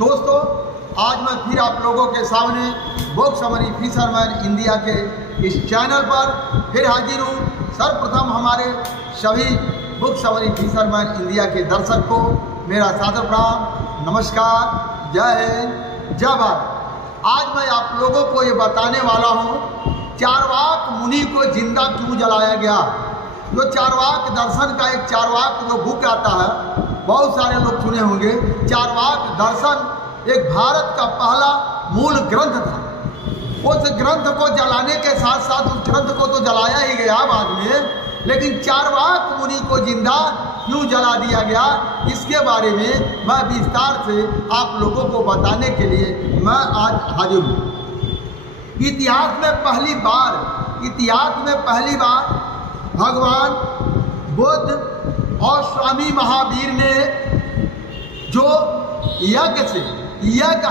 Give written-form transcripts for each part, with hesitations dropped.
दोस्तों, आज मैं फिर आप लोगों के सामने बुक समरी फिशरमैन इंडिया के इस चैनल पर फिर हाजिर हूँ। सर्वप्रथम हमारे सभी बुक समरी फिशरमैन इंडिया के दर्शक को मेरा सादर प्रणाम, नमस्कार, जय हिंद, जय भारत। आज मैं आप लोगों को ये बताने वाला हूँ चारवाक मुनि को जिंदा क्यों जलाया गया। जो चारवाक दर्शन का एक चारवाक जो बुक आता है, बहुत सारे लोग सुने होंगे। चारवाक दर्शन एक भारत का पहला मूल ग्रंथ था। उस ग्रंथ को जलाने के साथ साथ उस ग्रंथ को तो जलाया ही गया बाद में, लेकिन चारवाक मुनि को जिंदा क्यों जला दिया गया, इसके बारे में मैं विस्तार से आप लोगों को बताने के लिए मैं आज हाजिर हूँ। इतिहास में पहली बार भगवान बुद्ध और स्वामी महावीर ने जो यज्ञ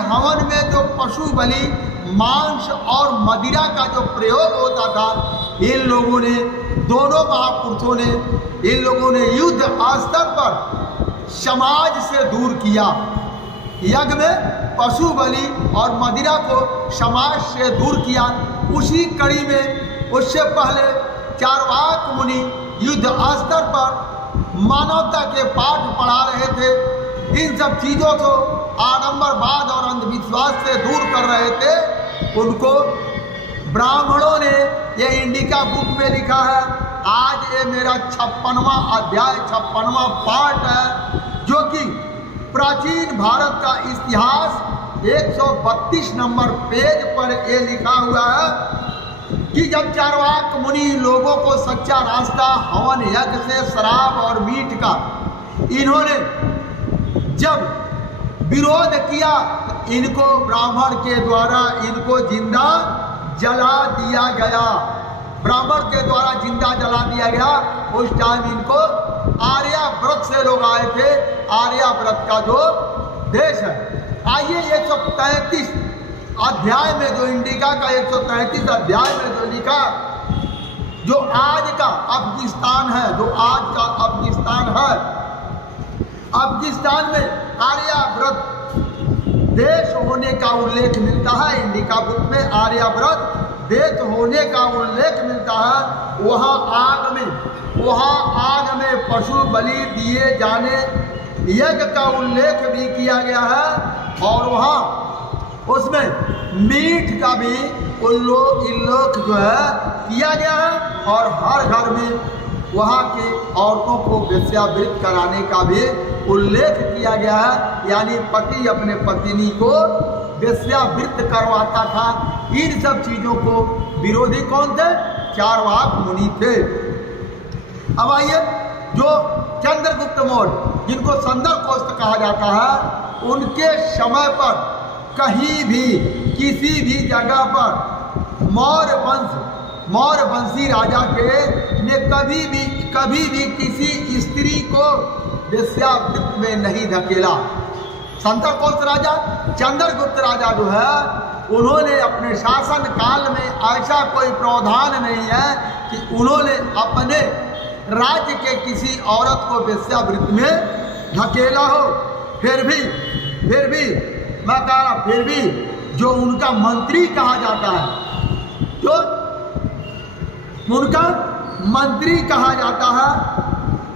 हवन में जो पशु बलि, मांस और मदिरा का जो प्रयोग होता था, इन लोगों ने, दोनों महापुरुषों ने, इन लोगों ने युद्ध स्तर पर समाज से दूर किया। यज्ञ में पशु बलि और मदिरा को समाज से दूर किया। उसी कड़ी में उससे पहले चारवाक मुनि युद्ध स्तर पर मानवता के पाठ पढ़ा रहे थे। इन सब चीज़ों को आडंबरवाद और अंधविश्वास से दूर कर रहे थे। उनको ब्राह्मणों ने ये इंडिका बुक में लिखा है। आज ये मेरा 56वां अध्याय, 56वां पाठ है, जो कि प्राचीन भारत का इतिहास 132 नंबर पेज पर ये लिखा हुआ है कि जब चारवाक मुनि लोगों को सच्चा रास्ता हवन यज्ञ से शराब और मीट का इन्होंने जब विरोध किया, तो इनको ब्राह्मण के द्वारा इनको जिंदा जला दिया गया। ब्राह्मण के द्वारा जिंदा जला दिया गया। उस टाइम इनको आर्याव्रत से लोग आए थे। आर्याव्रत का जो देश है, आइए 133 अध्याय में जो इंडिका का 133 अध्याय में जो लिखा, जो आज का अफगानिस्तान है, जो आज का अफगानिस्तान है, अफगानिस्तान में आर्याव्रत देश होने का उल्लेख मिलता है। इंडिका बुक में आर्याव्रत देश होने का उल्लेख मिलता है। वहाँ आग में पशु बलि दिए जाने यज्ञ का उल्लेख भी किया गया है, और वहाँ उसमें मीट का भी उल्लेख जो है किया गया है, और हर घर में वहाँ की औरतों को वेश्यावृत्ति कराने का भी उल्लेख किया गया है। यानी पति अपने पत्नी को वेश्यावृत्ति करवाता था। इन सब चीज़ों को विरोधी कौन थे? चारवाक मुनि थे। अब आइए, जो चंद्रगुप्त मौर्य, जिनको संदर्कोष्ठ कहा जाता है, उनके समय पर कहीं भी किसी भी जगह पर मौर्य वंशी राजा के ने कभी भी किसी स्त्री को वेश्यावृत्ति में नहीं धकेला। संदर्कोष्ठ राजा, चंद्रगुप्त राजा जो है, उन्होंने अपने शासन काल में ऐसा कोई प्रावधान नहीं है कि उन्होंने अपने राज्य के किसी औरत को वेश्यावृत्ति में धकेला हो। फिर भी मैं कह रहा, फिर भी जो उनका मंत्री कहा जाता है, जो उनका मंत्री कहा जाता है,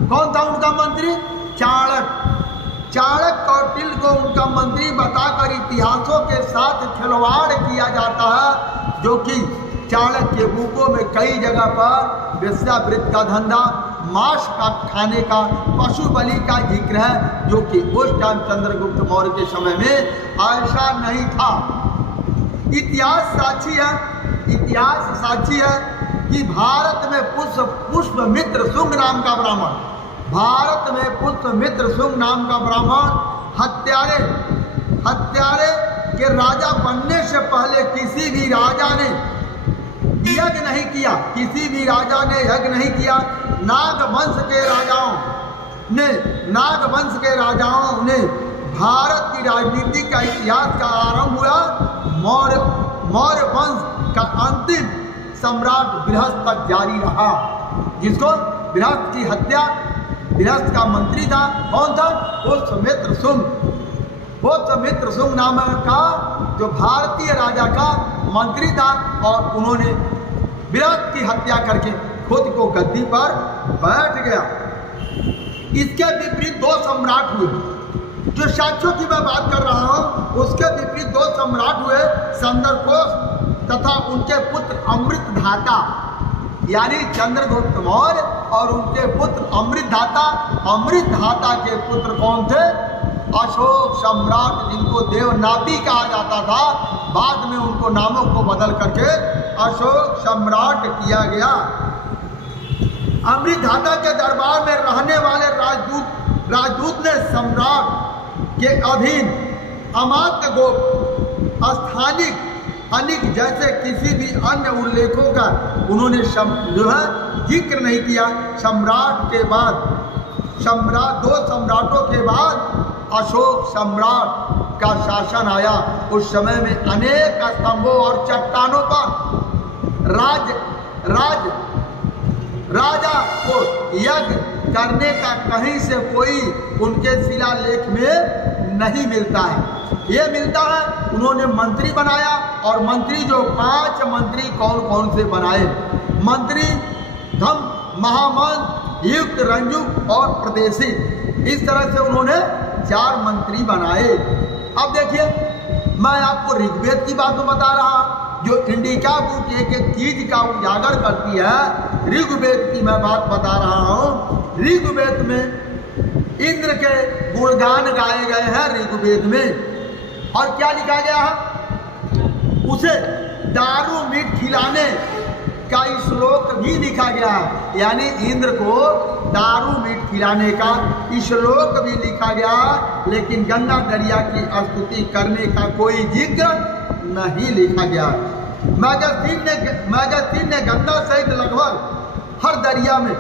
कौन था उनका मंत्री? चाणक्य कौटिल्य को उनका मंत्री बताकर इतिहासों के साथ खिलवाड़ किया जाता है, जो कि चाणक्य के बुकों में कई जगह पर वेश्यावृत्ति का धंधा, मांस का खाने का, पशु बलि का जिक्र है, जो कि उस टाइम चंद्रगुप्त मौर्य के समय में ऐसा नहीं था। इतिहास साक्षी है कि भारत में पुष्पमित्र शुंग नाम का ब्राह्मण हत्यारे के राजा बनने से पहले किसी भी राजा ने यज्ञ नहीं किया। नागवंश के राजाओं ने भारत की राजनीति का इतिहास का आरंभ हुआ मौर्य वंश का अंतिम सम्राट बृहस्पति तक जारी रहा, जिसको बृहस्पति की हत्या बृहस्पति का मंत्री था, कौन था? पुष्पमित्र शुंग। वो सुमित्र शुंग नामक का जो भारतीय राजा का मंत्री था, और उन्होंने विराट की हत्या करके खुद को गद्दी पर बैठ गया। इसके विपरीत दो सम्राट हुए, जो साक्ष्यों की मैं बात कर रहा हूं, उसके विपरीत दो सम्राट हुए, चंद्रकोश तथा उनके पुत्र अमृतधाता, यानी चंद्रगुप्त मौर्य और उनके पुत्र अमृतधाता। अमृतधाता के पुत्र कौन थे? अशोक सम्राट, जिनको देवनापी कहा जाता था, बाद में उनको नामों को बदल करके अशोक सम्राट किया गया। अमृतधाता के दरबार में रहने वाले राजदूत ने सम्राट के अधीन अमात्य गोप, स्थानिक, अनिक जैसे किसी भी अन्य उल्लेखों का उन्होंने जो है जिक्र नहीं किया। सम्राट के बाद दो सम्राटों के बाद अशोक सम्राट का शासन आया। उस समय में अनेक स्तंभों और चट्टानों पर राजा को यज्ञ करने का कहीं से कोई उनके शिलालेख में नहीं मिलता है। ये मिलता है उन्होंने मंत्री बनाया, और मंत्री जो 5 मंत्री कौन कौन से बनाए? मंत्री धम, महामंत्र, युक्त, रंजुक और प्रदेशी, इस तरह से उन्होंने 4 मंत्री बनाए। अब देखिए, मैं आपको ऋग्वेद की बात बता रहा, जो इंडिका बुक एक चीज का उजागर करती है। ऋग्वेद की मैं बात बता रहा हूँ। ऋग्वेद में इंद्र के गुणगान गाए गए हैं ऋग्वेद में, और क्या लिखा गया है? उसे दारू मीट खिलाने का श्लोक भी लिखा गया है, यानी इंद्र को दारू मीट खिलाने का श्लोक भी लिखा गया, लेकिन गंगा दरिया की स्तुति करने का कोई जिक्र नहीं लिखा गया। मैगजीन ने गंगा सहित लगभग हर दरिया में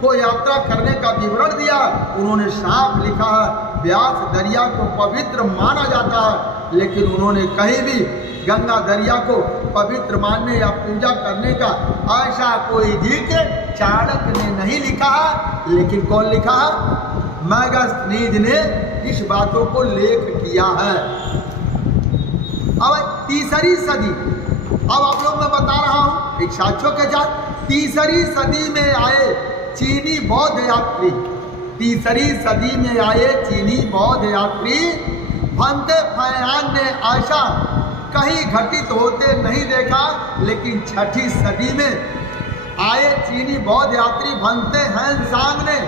को यात्रा करने का विवरण दिया। उन्होंने साफ लिखा है, व्यास दरिया को पवित्र माना जाता है, लेकिन उन्होंने कहीं भी गंगा दरिया को पवित्र मानने या पूजा करने का ऐसा कोई जिक्र चाणक्य ने नहीं लिखा है। लेकिन कौन लिखा है? मैगजीन ने इस बातों को लेख किया है। अब तीसरी सदी, अब आप लोग मैं बता रहा हूँ एक साक्ष्यों के साथ। तीसरी सदी में आए चीनी बौद्ध यात्री, तीसरी सदी में आए चीनी बौद्ध यात्री भंते फयान ने ऐसा कहीं घटित होते नहीं देखा। लेकिन 6ठी सदी में आए चीनी बौद्ध यात्री भंते हैंसांग ने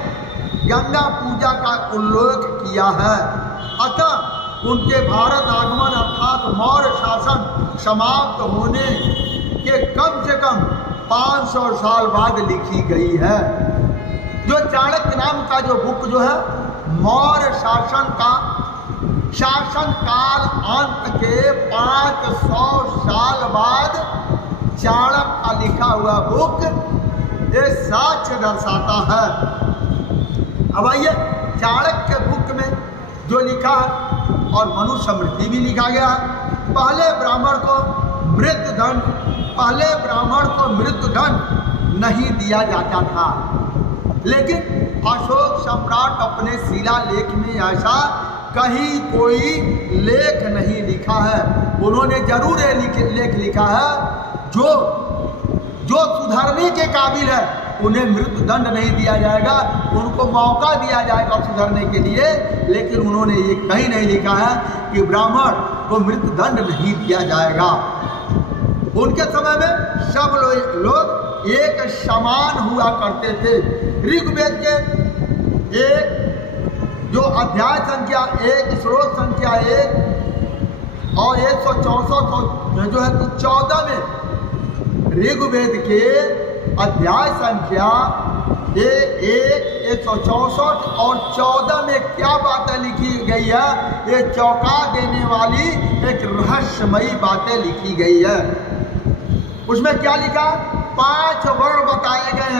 गंगा पूजा का उल्लेख किया है। अतः उनके भारत आगमन अर्थात मौर्य शासन समाप्त होने के कम से कम 500 साल बाद लिखी गई है। जो चाणक्य नाम का जो बुक जो है, मौर्य शासन का शासन काल अंत के 500 साल बाद चाणक्य का लिखा हुआ बुक ये साक्ष्य दर्शाता है। अब आइए, चाणक्य बुक में जो लिखा है और मनुस्मृति भी लिखा गया है, पहले ब्राह्मण को मृत्युदंड नहीं दिया जाता था। लेकिन अशोक सम्राट अपने शिलालेख में ऐसा कहीं कोई लेख नहीं लिखा है। उन्होंने जरूर लेख लिखा है, जो सुधरने के काबिल है उन्हें मृत्युदंड नहीं दिया जाएगा, उनको मौका दिया जाएगा सुधरने के लिए। लेकिन उन्होंने ये कहीं नहीं लिखा है कि ब्राह्मण को मृत्युदंड नहीं दिया जाएगा। उनके समय में सब लोग एक समान हुआ करते थे। ऋग्वेद के एक जो अध्याय संख्या 1, श्लोक संख्या 1 और 164 जो है 14 में ऋग्वेद के अध्याय संख्या 164 और 14 में क्या बातें लिखी गई है? ये चौंका देने वाली एक रहस्यमयी बातें लिखी गई है। उसमें क्या लिखा? 5 वर्ण बताए गए हैं।